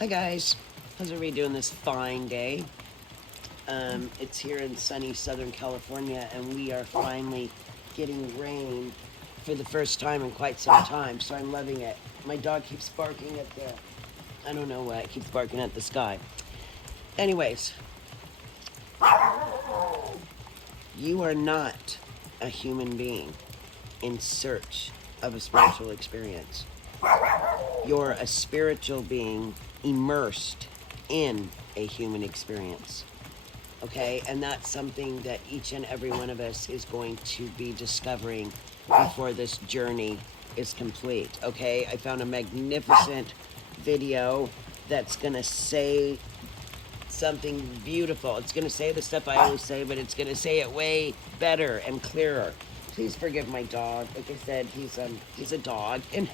Hi guys, how's everybody doing this fine day? It's here in sunny Southern California and we are finally getting rain for the first time in quite some time, so I'm loving it. My dog keeps barking at I don't know what, it keeps barking at the sky. Anyways, you are not a human being in search of a spiritual experience. You're a spiritual being immersed in a human experience. Okay, and that's something that each and every one of us is going to be discovering before this journey is complete. Okay, I found a magnificent video that's gonna say something beautiful. It's gonna say the stuff I always say, but it's gonna say it way better and clearer. Please forgive my dog. Like I said, he's a dog. And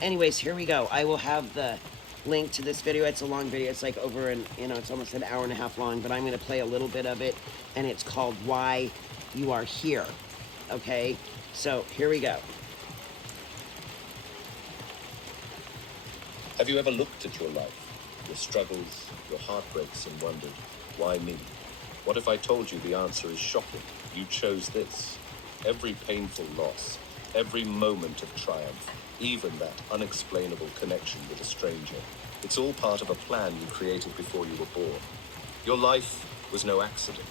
anyways, here we go. I will have the link to this video. It's a long video. It's like over it's almost an hour and a half long, but I'm going to play a little bit of it, and it's called Why You Are Here. Okay? So, here we go. Have you ever looked at your life, your struggles, your heartbreaks, and wondered, why me? What if I told you the answer is shocking? You chose this. Every painful loss, every moment of triumph, even that unexplainable connection with a stranger. It's all part of a plan you created before you were born. Your life was no accident.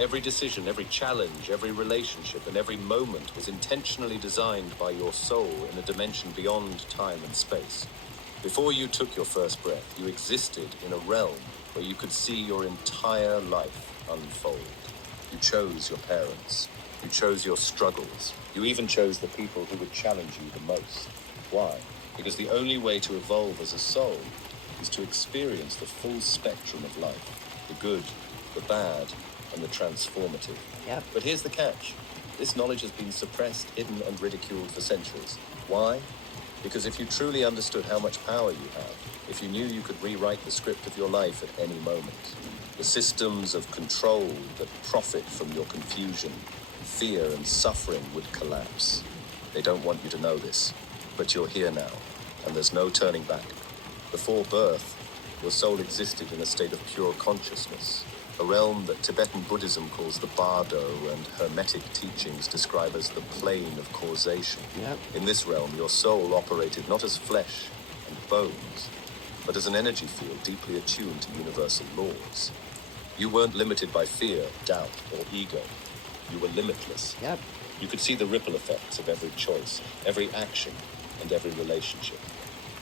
Every decision, every challenge, every relationship, and every moment was intentionally designed by your soul in a dimension beyond time and space. Before you took your first breath, you existed in a realm where you could see your entire life unfold. You chose your parents. You chose your struggles. You even chose the people who would challenge you the most. Why? Because the only way to evolve as a soul is to experience the full spectrum of life. The good, the bad, and the transformative. Yep. But here's the catch. This knowledge has been suppressed, hidden, and ridiculed for centuries. Why? Because if you truly understood how much power you have, if you knew you could rewrite the script of your life at any moment, the systems of control that profit from your confusion, fear, and suffering would collapse. They don't want you to know this, but you're here now, and there's no turning back. Before birth, your soul existed in a state of pure consciousness, a realm that Tibetan Buddhism calls the Bardo and Hermetic teachings describe as the plane of causation. Yep. In this realm, your soul operated not as flesh and bones, but as an energy field deeply attuned to universal laws. You weren't limited by fear, doubt, or ego. You were limitless. Yep. You could see the ripple effects of every choice, every action, and every relationship.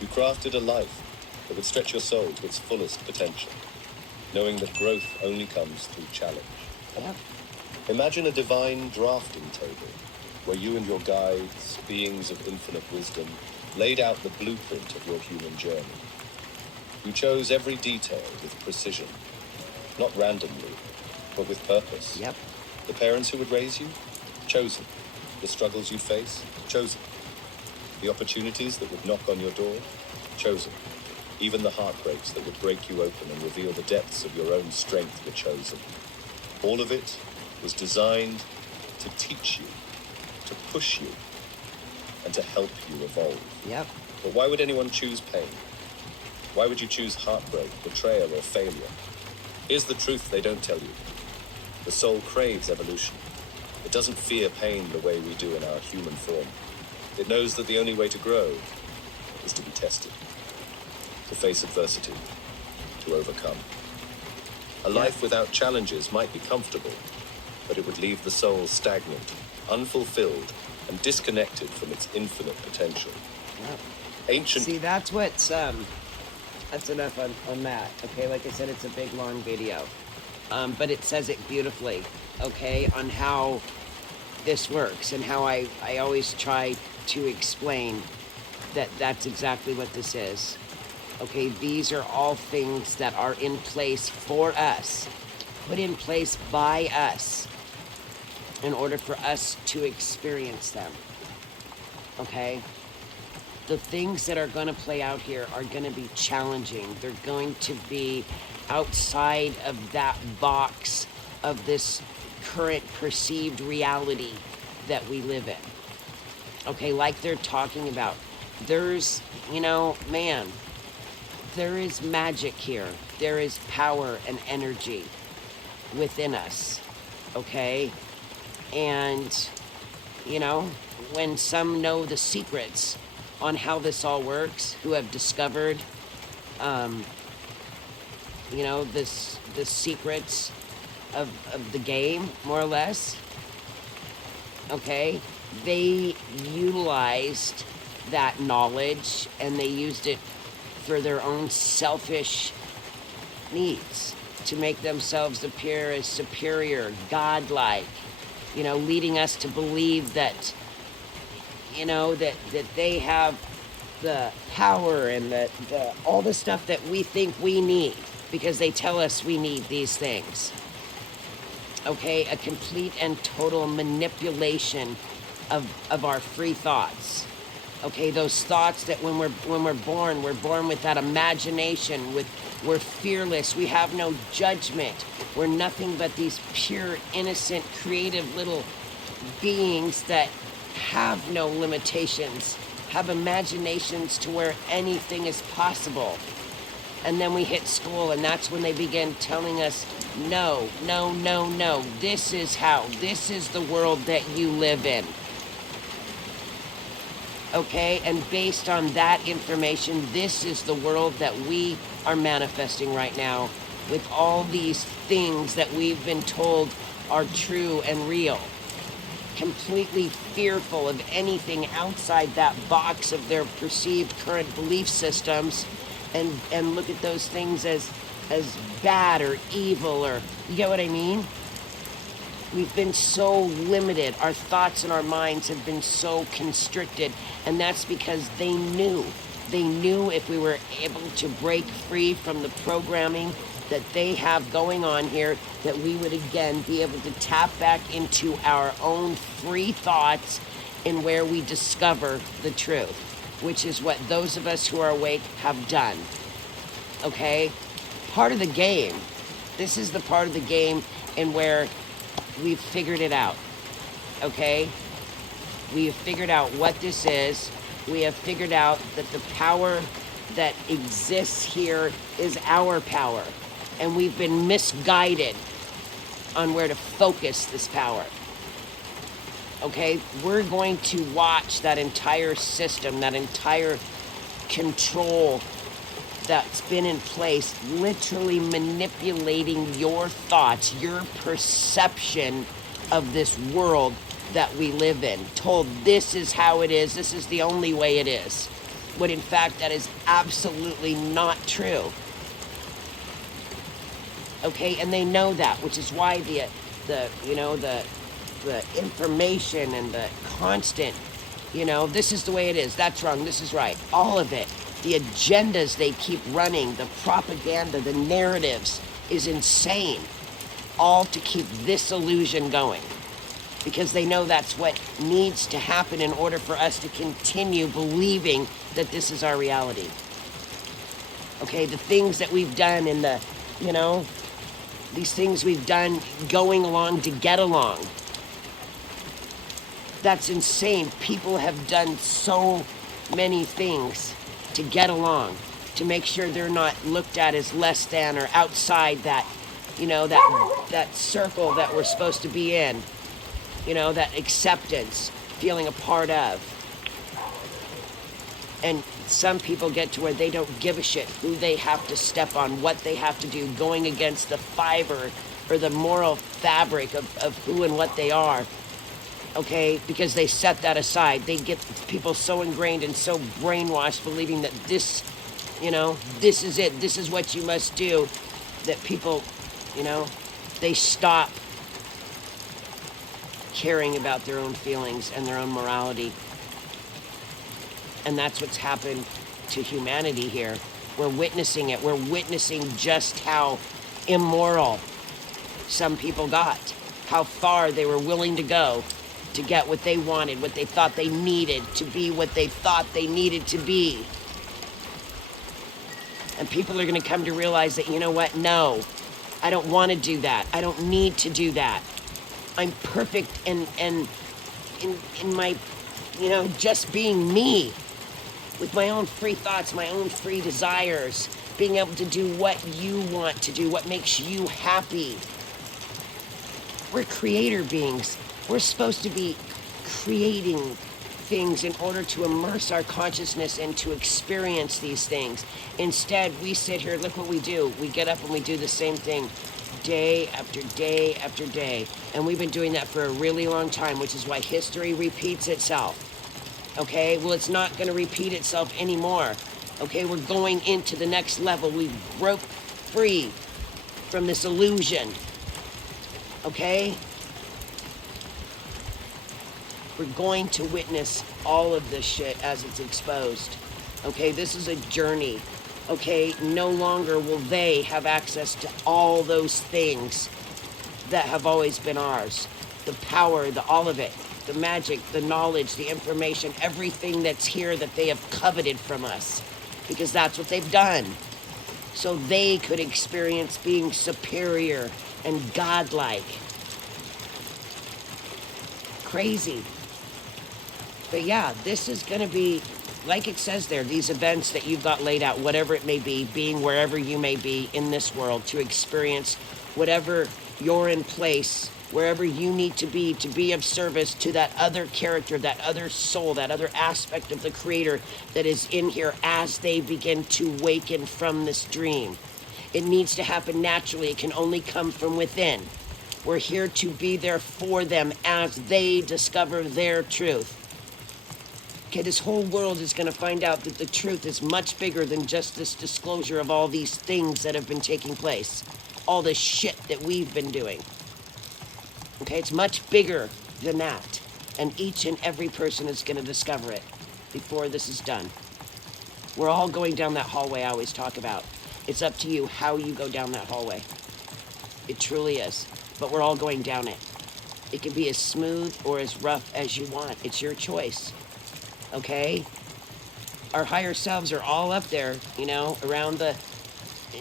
You crafted a life that would stretch your soul to its fullest potential, knowing that growth only comes through challenge. Yep. Imagine a divine drafting table where you and your guides, beings of infinite wisdom, laid out the blueprint of your human journey. You chose every detail with precision, not randomly, but with purpose. Yep. The parents who would raise you? Chosen. The struggles you'd face? Chosen. The opportunities that would knock on your door? Chosen. Even the heartbreaks that would break you open and reveal the depths of your own strength were chosen. All of it was designed to teach you, to push you, and to help you evolve. Yep. But why would anyone choose pain? Why would you choose heartbreak, betrayal, or failure? Here's the truth they don't tell you. The soul craves evolution. It doesn't fear pain the way we do in our human form. It knows that the only way to grow is to be tested, to face adversity, to overcome. A life without challenges might be comfortable, but it would leave the soul stagnant, unfulfilled, and disconnected from its infinite potential. Yep. Ancient... See, that's enough on that. Okay, like I said, it's a big, long video. But it says it beautifully, okay, on how this works and how I always try to explain that that's exactly what this is. Okay, these are all things that are in place for us, put in place by us in order for us to experience them. Okay? The things that are going to play out here are going to be challenging. They're going to be outside of that box of this current perceived reality that we live in. Okay, like they're talking about. There's, man, there is magic here. There is power and energy within us, okay? And, you know, when some know the secrets on how this all works, who have discovered, you know, the secrets of the game, more or less, okay, they utilized that knowledge and they used it for their own selfish needs to make themselves appear as superior, godlike, you know, leading us to believe that, you know, that they have the power and the all the stuff that we think we need because they tell us we need these things. Okay, a complete and total manipulation of our free thoughts. Okay, those thoughts that when we're born with that imagination, we're fearless, we have no judgment, we're nothing but these pure, innocent, creative little beings that have no limitations, have imaginations to where anything is possible. And then we hit school, and that's when they begin telling us, no, no, no, no, this is the world that you live in. Okay, and based on that information, this is the world that we are manifesting right now with all these things that we've been told are true and real. Completely fearful of anything outside that box of their perceived current belief systems, and look at those things as bad or evil, or, you get what I mean? We've been so limited. Our thoughts and our minds have been so constricted. And that's because they knew. They knew if we were able to break free from the programming that they have going on here, that we would again be able to tap back into our own free thoughts and where we discover the truth, which is what those of us who are awake have done. Okay? Part of the game. This is the part of the game in where we've figured it out, okay? We have figured out what this is. We have figured out that the power that exists here is our power. And we've been misguided on where to focus this power. Okay? We're going to watch that entire system, that entire control that's been in place, literally manipulating your thoughts, your perception of this world that we live in. Told this is how it is, this is the only way it is. When in fact that is absolutely not true. Okay, and they know that, which is why the information and the constant, you know, this is the way it is, that's wrong, this is right, all of it. The agendas they keep running, the propaganda, the narratives is insane. All to keep this illusion going. Because they know that's what needs to happen in order for us to continue believing that this is our reality. Okay, the things that we've done in the, you know, these things we've done going along to get along. That's insane. People have done so many things to get along, to make sure they're not looked at as less than or outside that, you know, that circle that we're supposed to be in, you know, that acceptance, feeling a part of. And some people get to where they don't give a shit who they have to step on, what they have to do, going against the fiber or the moral fabric of who and what they are. Okay, because they set that aside. They get people so ingrained and so brainwashed believing that this, you know, this is it, this is what you must do, that people, you know, they stop caring about their own feelings and their own morality. And that's what's happened to humanity here. We're witnessing it. We're witnessing just how immoral some people got, how far they were willing to go to get what they wanted, what they thought they needed, to be what they thought they needed to be. And people are going to come to realize that, you know what, no, I don't want to do that. I don't need to do that. I'm perfect and in my, you know, just being me. with my own free thoughts, my own free desires, being able to do what you want to do, what makes you happy. We're creator beings. We're supposed to be creating things in order to immerse our consciousness and to experience these things. Instead, we sit here, look what we do. We get up and we do the same thing day after day after day. And we've been doing that for a really long time, which is why history repeats itself. Okay, well, it's not going to repeat itself anymore. Okay, we're going into the next level. We broke free from this illusion. Okay? We're going to witness all of this shit as it's exposed. Okay, this is a journey. Okay, no longer will they have access to all those things that have always been ours. The power, all of it. The magic, the knowledge, the information, everything that's here that they have coveted from us. Because that's what they've done. So they could experience being superior and godlike. Crazy. But yeah, this is going to be, like it says there, these events that you've got laid out, whatever it may be, being wherever you may be in this world, to experience whatever you're in place, wherever you need to be of service to that other character, that other soul, that other aspect of the creator that is in here as they begin to waken from this dream. It needs to happen naturally. It can only come from within. We're here to be there for them as they discover their truth. Okay, this whole world is going to find out that the truth is much bigger than just this disclosure of all these things that have been taking place. All this shit that we've been doing. Okay, it's much bigger than that. And each and every person is going to discover it before this is done. We're all going down that hallway I always talk about. It's up to you how you go down that hallway. It truly is. But we're all going down it. It can be as smooth or as rough as you want. It's your choice. Okay? Our higher selves are all up there, you know, around the,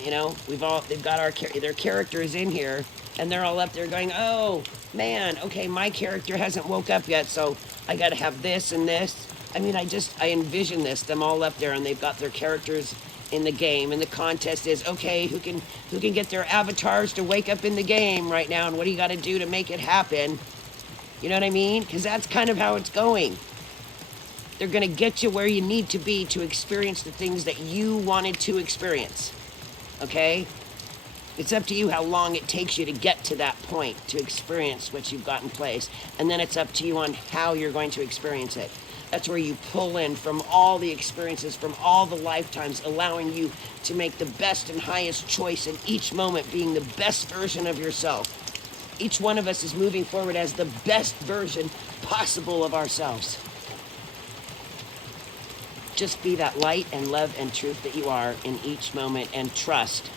you know, they've got their characters in here, and they're all up there going, oh, man, okay, my character hasn't woke up yet, so I gotta have this and this. I mean, I envision them all up there, and they've got their characters in the game, and the contest is, okay, who can get their avatars to wake up in the game right now, and what do you gotta do to make it happen? You know what I mean? Because that's kind of how it's going. They're going to get you where you need to be to experience the things that you wanted to experience. Okay? It's up to you how long it takes you to get to that point, to experience what you've got in place. And then it's up to you on how you're going to experience it. That's where you pull in from all the experiences, from all the lifetimes, allowing you to make the best and highest choice in each moment, being the best version of yourself. Each one of us is moving forward as the best version possible of ourselves. Just be that light and love and truth that you are in each moment, and trust.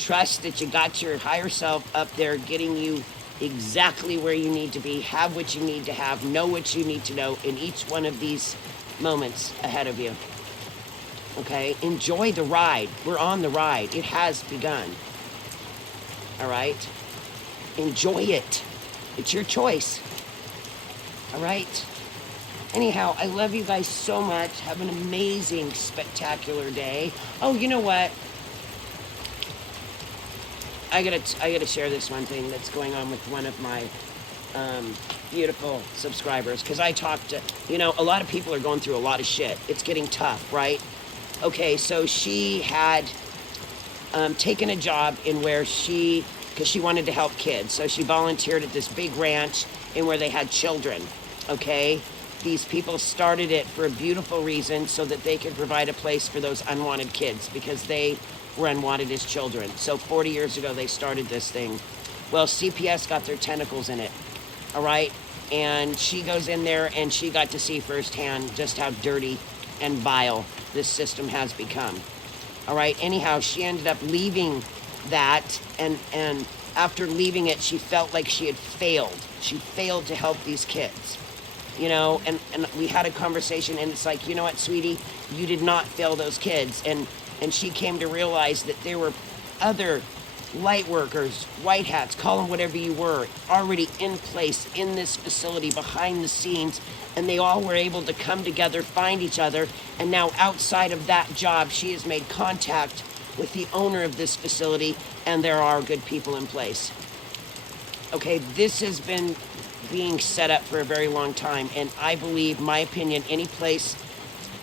Trust that you got your higher self up there getting you exactly where you need to be, have what you need to have, know what you need to know in each one of these moments ahead of you. Okay? Enjoy the ride. We're on the ride. It has begun. All right? Enjoy it. It's your choice. All right? Anyhow, I love you guys so much. Have an amazing, spectacular day. Oh, you know what? I gotta share this one thing that's going on with one of my beautiful subscribers, because I talked to, you know, a lot of people are going through a lot of shit. It's getting tough, right? Okay, so she had taken a job in where because she wanted to help kids, so she volunteered at this big ranch in where they had children, okay? These people started it for a beautiful reason, so that they could provide a place for those unwanted kids, because they were unwanted as children. So 40 years ago, they started this thing. Well, CPS got their tentacles in it, all right? And she goes in there, and she got to see firsthand just how dirty and vile this system has become, all right? Anyhow, she ended up leaving that, and after leaving it, she felt like she had failed. She failed to help these kids. You know, and we had a conversation, and it's like, you know what, sweetie, you did not fail those kids. And she came to realize that there were other light workers, white hats, call them whatever you were, already in place in this facility behind the scenes, and they all were able to come together, find each other, and now outside of that job, she has made contact with the owner of this facility, and there are good people in place. Okay, this has been being set up for a very long time, and I believe, my opinion, any place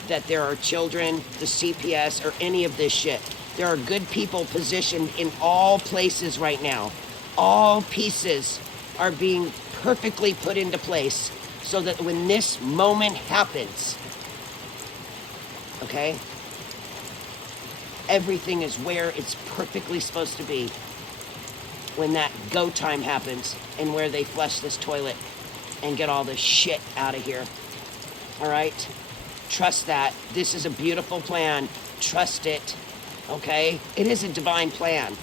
that there are children, the CPS, or any of this shit, there are good people positioned in all places right now. All pieces are being perfectly put into place so that when this moment happens, okay, everything is where it's perfectly supposed to be when that go time happens and where they flush this toilet and get all this shit out of here. All right? Trust that. This is a beautiful plan. Trust it. Okay? It is a divine plan.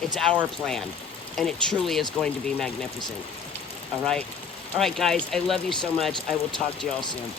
It's our plan. And it truly is going to be magnificent. All right? All right, guys. I love you so much. I will talk to you all soon.